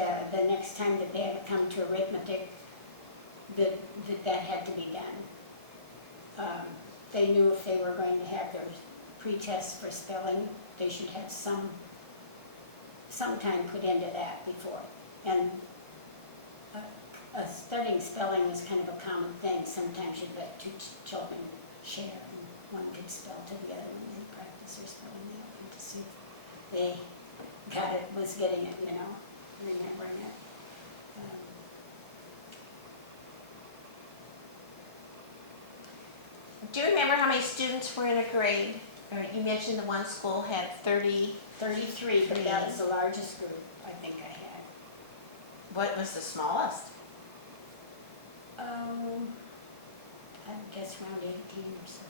the next time that they had to come to arithmetic, that had to be done. They knew if they were going to have their pre-tests for spelling, they should have some time put into that before. And studying spelling is kind of a common thing. Sometimes you let two children share, and one can spell to the other, and they practice their spelling there to see if they was getting it, remembering it. Do you remember how many students were in a grade? Or you mentioned the one school had 33, but that was the largest group I think I had. What was the smallest? I guess around 18 or so.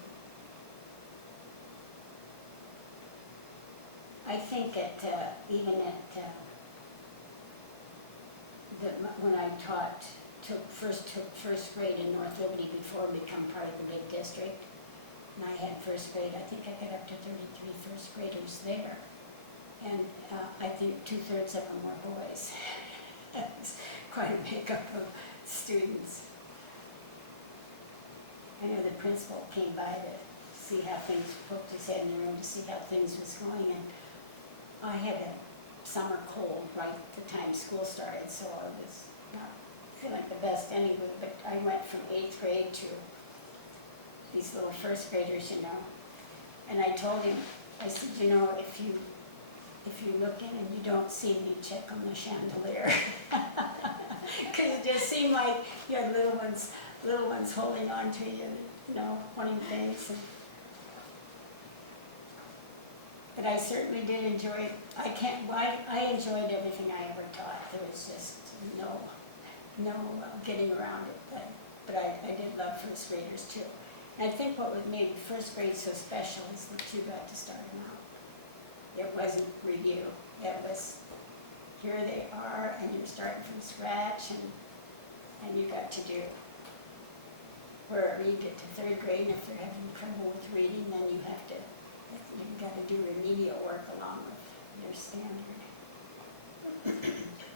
I think that even at when I took first grade in North Liberty before we become part of the big district, and I had first grade, I think I got up to 33 first graders there. And I think 2/3 of them were boys. That's quite a makeup of students. I know the principal came by to see how things, poked his head in the room to see how things was going, and I had a summer cold right at the time school started, so I was not feeling the best anyway, but I went from 8th grade to these little first graders, and I told him, I said, if you look in and you don't see me, check on the chandelier. Because it just seemed like you had little ones holding on to you, wanting things. But I certainly did enjoy it. I enjoyed everything I ever taught. There was just no getting around it. But I did love first graders too. And I think what would make first grade so special is that you got to start them out. It wasn't review. It was, here they are, and you're starting from scratch, and you got to do. Wherever you get to 3rd grade, and if they're having trouble with reading, then you've got to do remedial work along with your standard.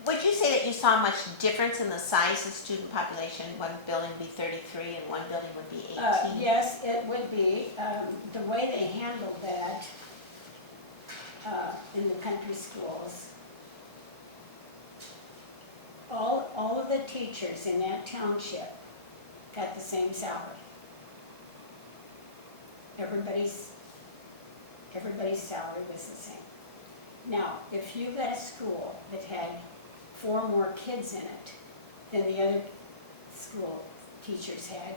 Would you say that you saw much difference in the size of student population? One building would be 33 and one building would be 18? Yes, it would be. The way they handled that in the country schools, all of the teachers in that township got the same salary. Everybody's salary was the same. Now, if you got a school that had 4 more kids in it than the other school teachers had,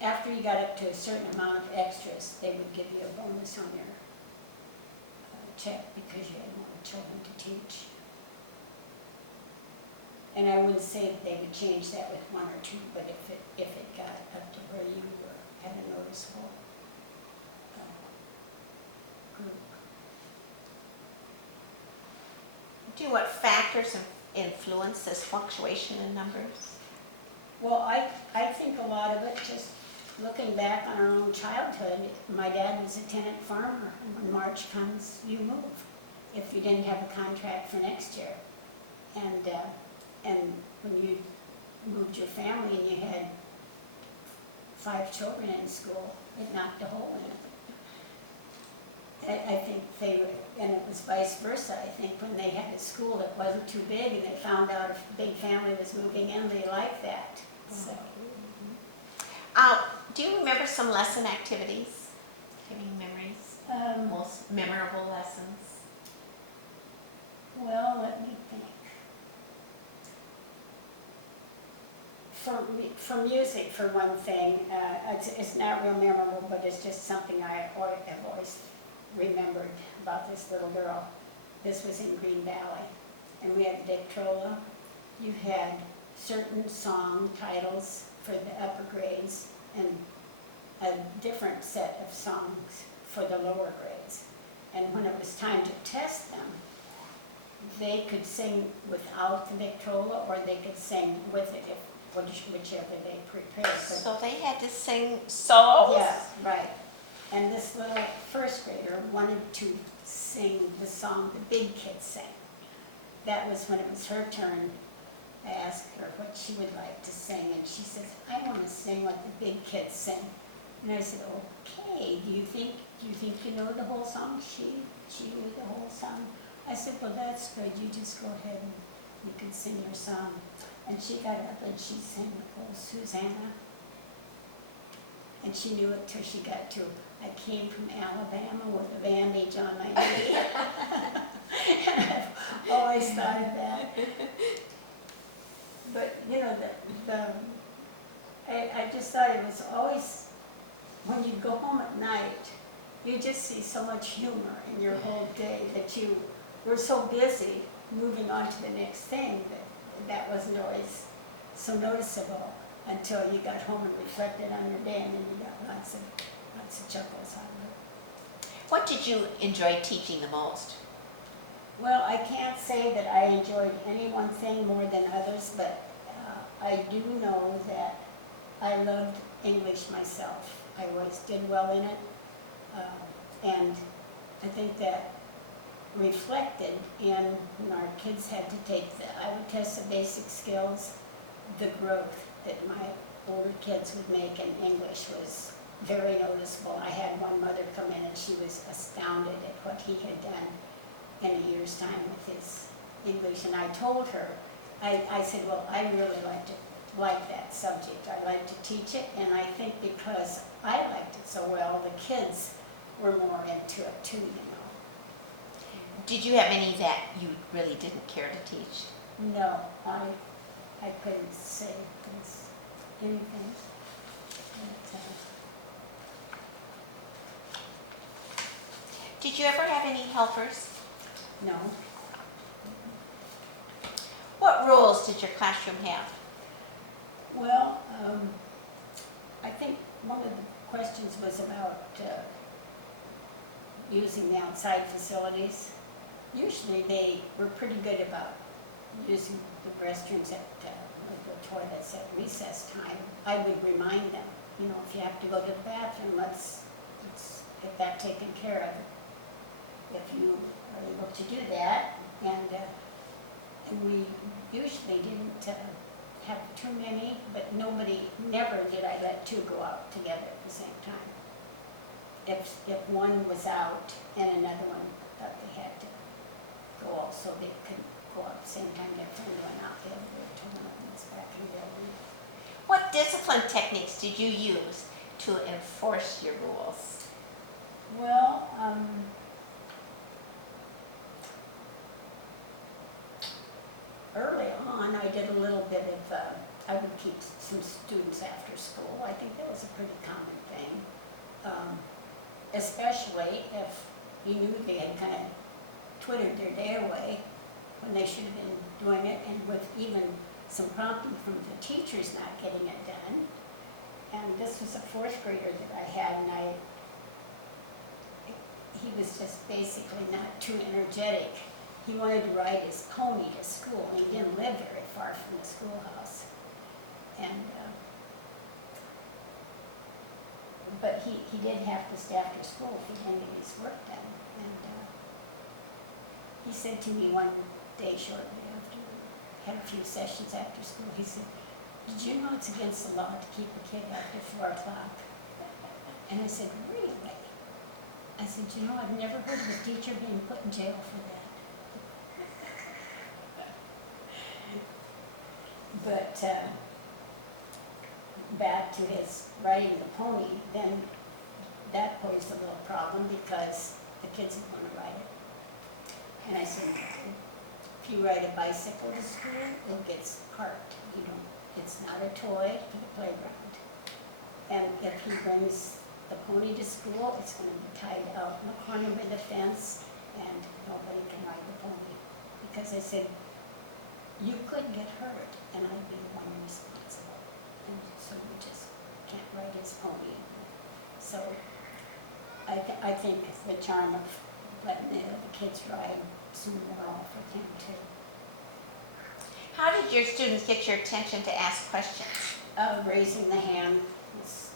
after you got up to a certain amount of extras, they would give you a bonus on your check because you had more children to teach. And I wouldn't say that they would change that with 1 or 2, but if it got up to where you had a noticeable group. What factors influence this fluctuation in numbers? Well, I think a lot of it, just looking back on our own childhood, my dad was a tenant farmer, and when March comes, you move, if you didn't have a contract for next year. And when you moved your family and you had 5 children in school, it knocked a hole in it. I think and it was vice versa. I think when they had a school that wasn't too big and they found out if a big family was moving in, they liked that. So. Do you remember some lesson activities? Any memories? Most memorable lessons? Well, let me think. For music, for one thing, it's not real memorable, but it's just something I have always remembered about this little girl. This was in Green Valley, and we had Victrola. You had certain song titles for the upper grades and a different set of songs for the lower grades. And when it was time to test them, they could sing without the Victrola or they could sing with it, whichever they prepared. So they had to sing solos? Yeah, right. And this little first grader wanted to sing the song the big kids sang. that was when it was her turn. I asked her what she would like to sing, and she says, I want to sing what the big kids sing. And I said, okay, do you think you know the whole song? She knew the whole song. I said, well, that's good, you just go ahead and you can sing your song. And she got up and she sang the whole Susanna. And she knew it till she got to, I came from Alabama with a bandage on my knee. And I've always thought of that. But, you know, I just thought it was always, when you go home at night, you just see so much humor in your whole day that you were so busy moving on to the next thing that wasn't always so noticeable until you got home and reflected on your day, and then you got lots of chuckles out of it. What did you enjoy teaching the most? Well, I can't say that I enjoyed any one thing more than others, but I do know that I loved English myself. I always did well in it, and I think that reflected in when our kids had to take I would test the basic skills, the growth that my older kids would make in English was very noticeable. I had one mother come in and she was astounded at what he had done in a year's time with his English, and I told her, I said, well, I really like that subject. I like to teach it, and I think because I liked it so well, the kids were more into it too, you know. Did you have any that you really didn't care to teach? No, I couldn't say anything. But, Did you ever have any helpers? no. What rules did your classroom have? Well, I think one of the questions was about using the outside facilities. Usually they were pretty good about using the restrooms the toilets at recess time. I would remind them, you know, if you have to go to the bathroom, let's get that taken care of. If you are able to do that, and we usually didn't have too many, but never did I let two go out together at the same time. If one was out and another one thought they had to go also, they could go out at the same time. Their friend went out, the other way to one of them was back in the building. What discipline techniques did you use to enforce your rules? Well, early on, I did a little bit of, I would keep some students after school. I think that was a pretty common thing. Especially if you knew they had kind of twittered their day away when they should have been doing it, and with even some prompting from the teachers not getting it done. And this was a fourth grader that I had, and he was just basically not too energetic. He wanted to ride his pony to school, and he didn't live very far from the schoolhouse. And but he did have to stay after school if he didn't get his work done. And he said to me one day shortly after we had a few sessions after school, he said, did you know it's against the law to keep a kid after 4 o'clock? And I said, really? I said, you know, I've never heard of a teacher being put in jail for that. But back to his riding the pony, then that posed a little problem because the kids didn't want to ride it. And I said, if you ride a bicycle to school, it gets parked. You don't, it's not a toy for the playground. And if he brings the pony to school, it's going to be tied out in the corner by the fence, and nobody can ride the pony. Because I said, you could get hurt, and I'd be the one responsible. And so you just can't ride his pony. So I think the charm of letting the kids ride some more off with him too. How did your students get your attention to ask questions? Raising the hand was,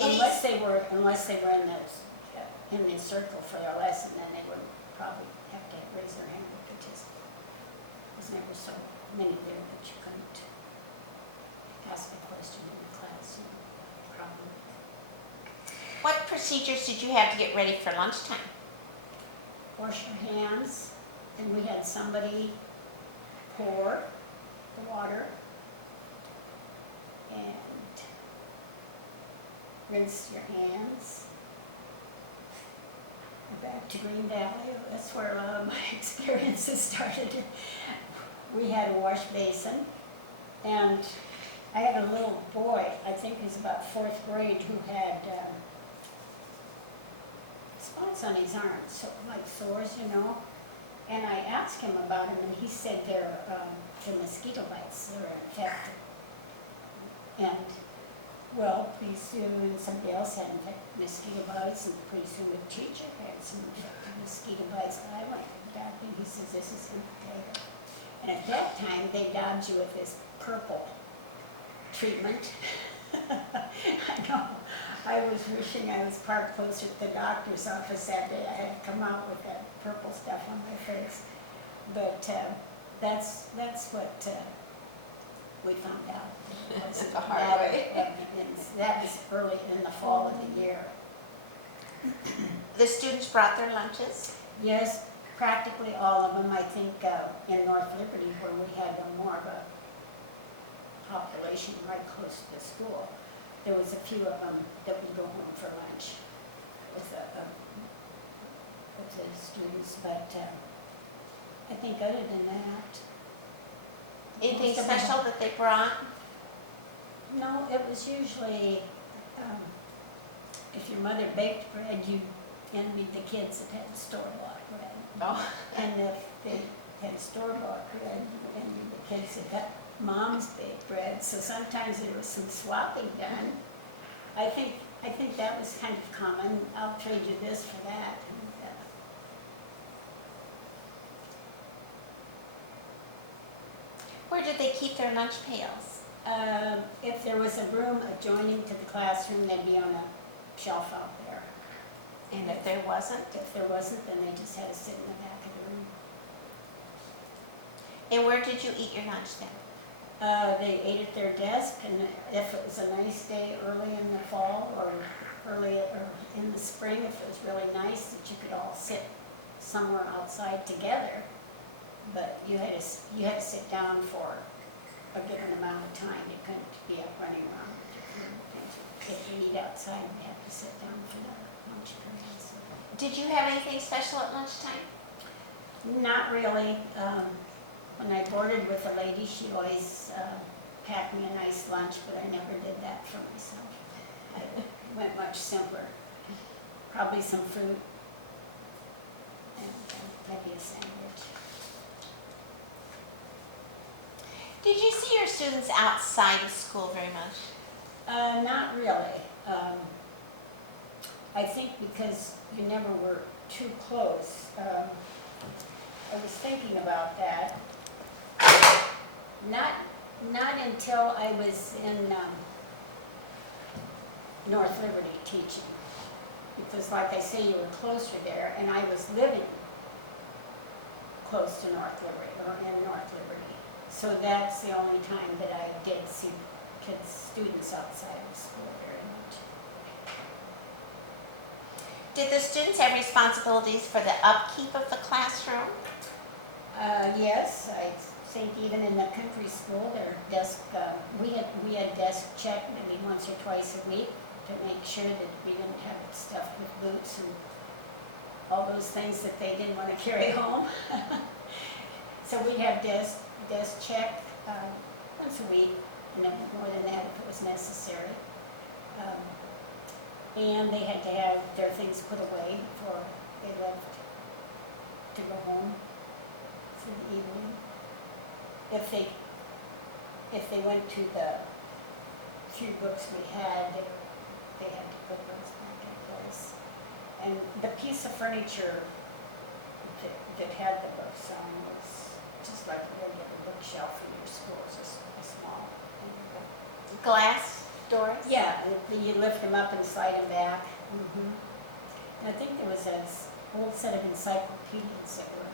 unless they were in the in the circle for their lesson, then they would probably have to raise their hand, but there just was never so many there that you couldn't ask a question in the class, probably. What procedures did you have to get ready for lunchtime? Wash your hands, and we had somebody pour the water and rinse your hands. Back to Green Valley, that's where a lot of my experiences started. We had a wash basin, and I had a little boy, I think he was about 4th grade, who had spots on his arms, so, like sores, you know. And I asked him about them, and he said they're the mosquito bites, they're infected. And, well, pretty soon somebody else had infected mosquito bites, and pretty soon the teacher had some infected mosquito bites. And I went to the doctor, and he says, this is infected. And at that time, they dodged you with this purple treatment. I know. I was wishing I was parked closer to the doctor's office that day. I had to come out with that purple stuff on my face. But that's what we found out. The hard way. That was early in the fall of the year. The students brought their lunches? Yes, practically all of them. I think in North Liberty, where we had more of a population right close to the school, there was a few of them that would go home for lunch with the students. But I think other than that, Anything most of them- special that they brought? No, it was usually, if your mother baked bread, you envied the kids that had store-bought bread. No. And if they had store-bought bread, you envied the kids that got mom's baked bread. So sometimes there was some swapping done. I think that was kind of common. I'll trade you this for that. And, Where did they keep their lunch pails? if there was a room adjoining to the classroom, they'd be on a shelf out there. And if there wasn't? If there wasn't, then they just had to sit in the back of the room. And where did you eat your lunch then? They ate at their desk, and if it was a nice day early in the fall or in the spring, if it was really nice, that you could all sit somewhere outside together. But you had to sit down for a given amount of time. You couldn't be up running around with your food. If you eat outside, you have to sit down for the lunch periods. Did you have anything special at lunchtime? Not really. When I boarded with a lady, she always packed me a nice lunch, but I never did that for myself. I went much simpler. Probably some fruit and maybe a sandwich. Did you see your students outside of school very much? Not really. I think because you never were too close. I was thinking about that. Not until I was in North Liberty teaching. Because like I say, you were closer there, and I was living close to North Liberty, or in North Liberty. So that's the only time that I did see students outside of school very much. Did the students have responsibilities for the upkeep of the classroom? Yes, I think even in the country school, their desk, we had desk check maybe once or twice a week to make sure that we didn't have it stuffed with boots and all those things that they didn't want to carry home. So we'd have desk check once a week, and then more than that if it was necessary. And they had to have their things put away before they left to go home for the evening. If they went to the few books we had, they had to put those back in place. And the piece of furniture that had the books on was just like a regular bookshelf in your school, just a small. Glass doors? Yeah, you lift them up and slide them back. I think there was a whole set of encyclopedias that were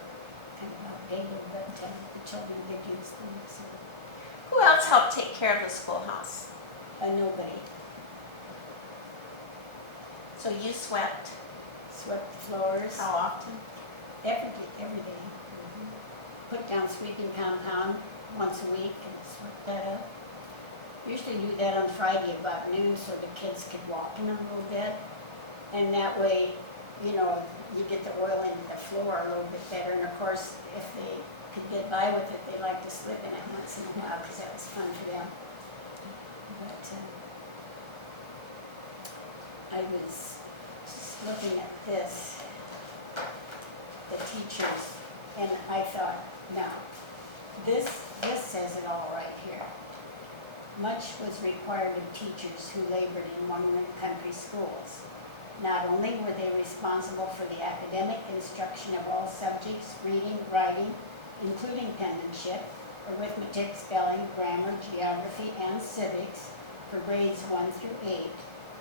kind of outdated, but the children did use them, so, Who else helped take care of the schoolhouse? nobody So you swept swept the floors, how often? every day. Put down sweeping compound once a week and sweep that up. Usually do that on Friday about noon so the kids could walk in a little bit. And that way, you know, you get the oil into the floor a little bit better. And of course, if they could get by with it, they like to slip in it once in a while because that was fun for them. But I was just looking at this, the teachers, and I thought, now, this says it all right here. Much was required of teachers who labored in one-room country schools. Not only were they responsible for the academic instruction of all subjects, reading, writing, including penmanship, arithmetic, spelling, grammar, geography, and civics for grades 1 through 8,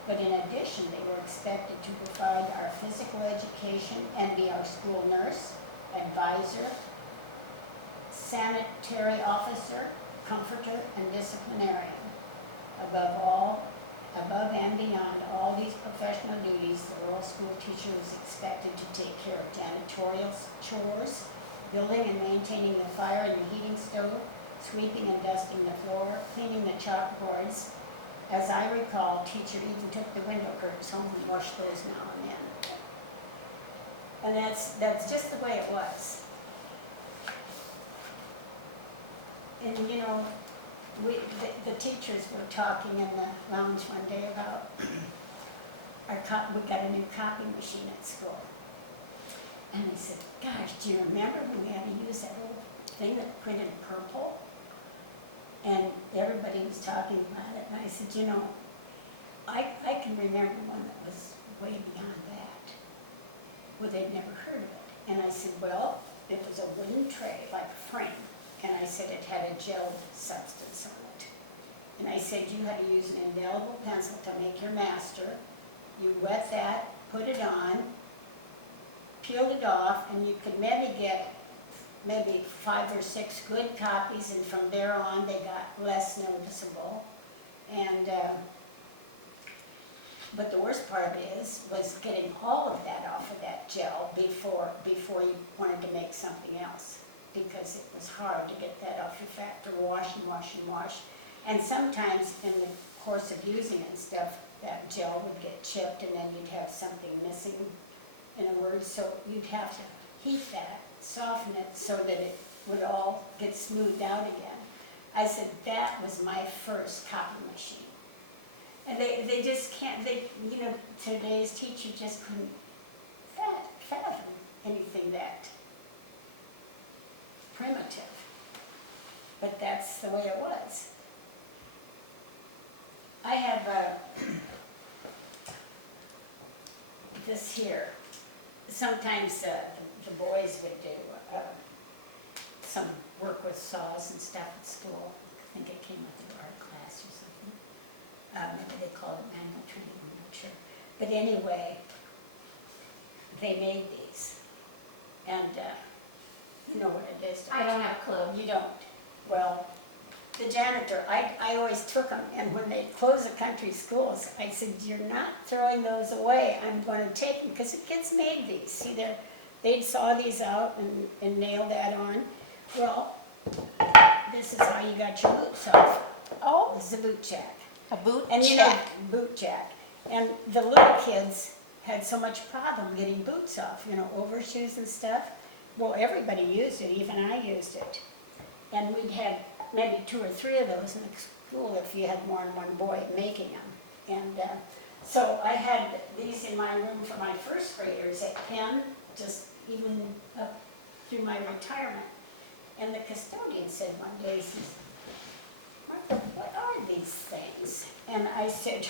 but in addition they were expected to provide our physical education and be our school nurse, advisor, sanitary officer, comforter, and disciplinarian. Above and beyond all these professional duties, the rural school teacher was expected to take care of janitorial chores, building and maintaining the fire and the heating stove, sweeping and dusting the floor, cleaning the chalkboards. As I recall, teacher even took the window curtains home and washed those now and then. And that's just the way it was. And you know, the teachers were talking in the lounge one day about we got a new copy machine at school. And I said, gosh, do you remember when we had to use that old thing that printed purple? And everybody was talking about it, and I said, you know, I can remember one that was way beyond that. Well, they'd never heard of it. And I said, well, it was a wooden tray, like a frame. And I said it had a gel substance on it. And I said you had to use an indelible pencil to make your master. You wet that, put it on, peeled it off, and you could maybe get 5 or 6 good copies, and from there on they got less noticeable. And but the worst part of it was getting all of that off of that gel before you wanted to make something else, because it was hard to get that off. You have to wash and wash and wash. And sometimes in the course of using it and stuff, that gel would get chipped and then you'd have something missing in a word. So you'd have to heat that, soften it so that it would all get smoothed out again. I said, that was my first copy machine. And they just can't, you know, today's teacher just couldn't fathom anything that primitive. But that's the way it was. I have this here. Sometimes the boys would do some work with saws and stuff at school. I think it came with the art class or something. Maybe they called it manual training, I'm not sure. But anyway, they made these. And you know what it is. I don't have a clue. You don't. Well, the janitor, I always took them, and when they closed the country schools, I said, you're not throwing those away. I'm going to take them, because the kids made these. See, they'd saw these out and nail that on. Well, this is how you got your boots off. Oh, This is a boot jack. a boot And you know, check. boot jack. And the little kids had so much problem getting boots off, you know, overshoes and stuff. Well, everybody used it, even I used it. And we'd had maybe 2 or 3 of those in the school if you had more than one boy making them. And so I had these in my room for my first graders at Penn, just even up through my retirement. And the custodian said one day, he says, Martha, what are these things? And I said,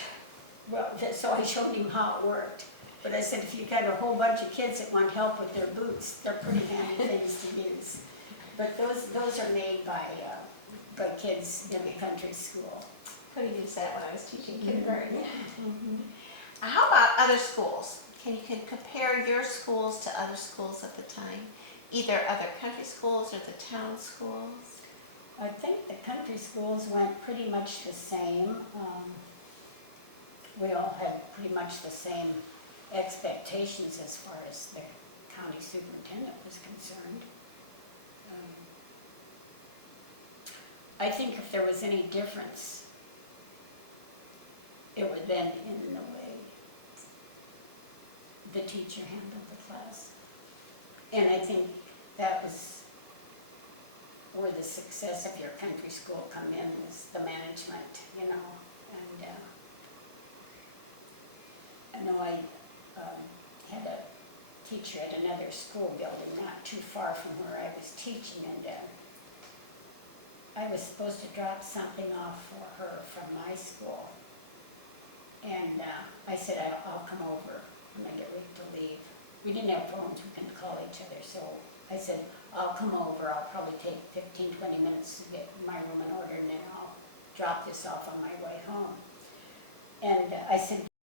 well, so I showed him how it worked. But I said, if you've got a whole bunch of kids that want help with their boots, they're pretty handy things to use. But those are made by kids in the country school. Could have used that when I was teaching kindergarten. Mm-hmm. How about other schools? you can compare your schools to other schools at the time? Either other country schools or the town schools? I think the country schools went pretty much the same. We all had pretty much the same expectations as far as the county superintendent was concerned. I think if there was any difference, it would then in the way the teacher handled the class. And I think that was where the success of your country school come in, is the management, you know. And I know I had a teacher at another school building not too far from where I was teaching, and I was supposed to drop something off for her from my school. And I said, I'll come over when I get ready to leave. We didn't have phones, we couldn't call each other, so I said, I'll come over, I'll probably take 15, 20 minutes to get my room in order, and then I'll drop this off on my way home. And I said,